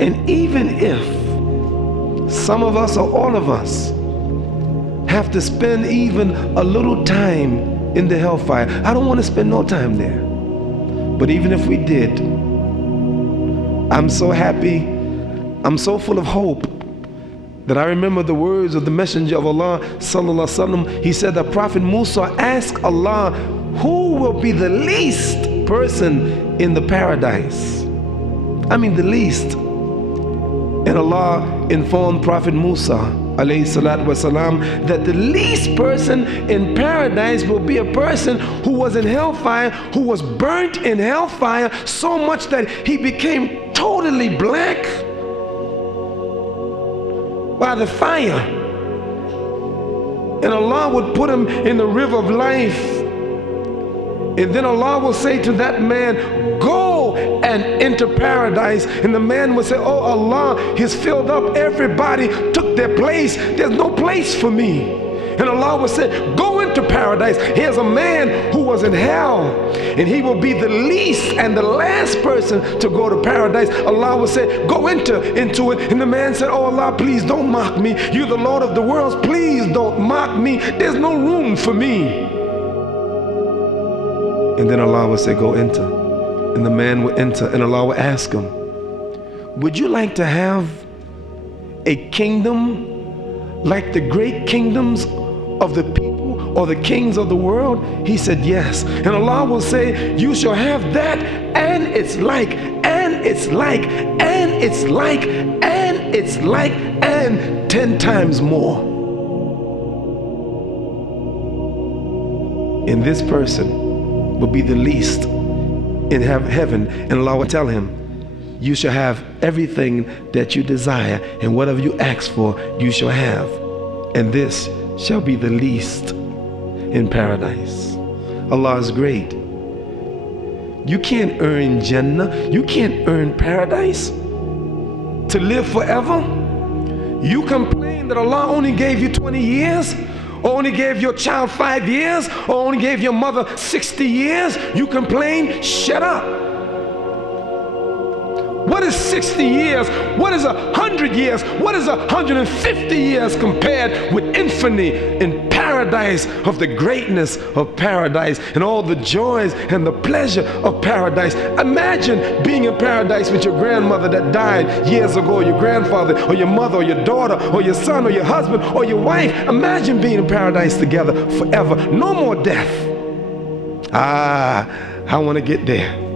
And even if some of us or all of us have to spend even a little time in the hellfire, I don't want to spend no time there. But even if we did, I'm so happy, I'm so full of hope that I remember the words of the Messenger of Allah sallallahu alaihi wasallam. He said that Prophet Musa asked Allah, who will be the least person in the paradise? I mean the least. And Allah informed Prophet Musa alayhi salatu wasalam that the least person in paradise will be a person who was in hellfire, who was burnt in hellfire so much that he became totally black by the fire. And Allah would put him in the river of life. And then Allah will say to that man, go and enter paradise. And the man will say, oh Allah, he's filled up, everybody took their place, there's no place for me. And Allah will say, go into paradise. Here's a man who was in hell, and he will be the least and the last person to go to paradise. Allah will say, go into it. And the man said, oh Allah, please don't mock me. You're the Lord of the worlds, please don't mock me. There's no room for me. And then Allah will say, go enter. And the man will enter, and Allah will ask him, would you like to have a kingdom like the great kingdoms of the people or the kings of the world? He said, yes. And Allah will say, you shall have that, and it's like, and it's like, and it's like, and it's like, and 10 times more. And this person will be the least in heaven, and Allah will tell him, you shall have everything that you desire, and whatever you ask for you shall have, and this shall be the least in paradise. Allah is great. You can't earn Jannah, you can't earn paradise to live forever. You complain that Allah only gave you 20 years, or only gave your child 5 years, or only gave your mother 60 years. You complain? Shut up. What is 60 years? What is 100 years? What is 150 years compared with infinity in paradise, of the greatness of paradise and all the joys and the pleasure of paradise? Imagine being in paradise with your grandmother that died years ago, your grandfather, or your mother, or your daughter, or your son, or your husband, or your wife. Imagine being in paradise together forever. No more death. I want to get there.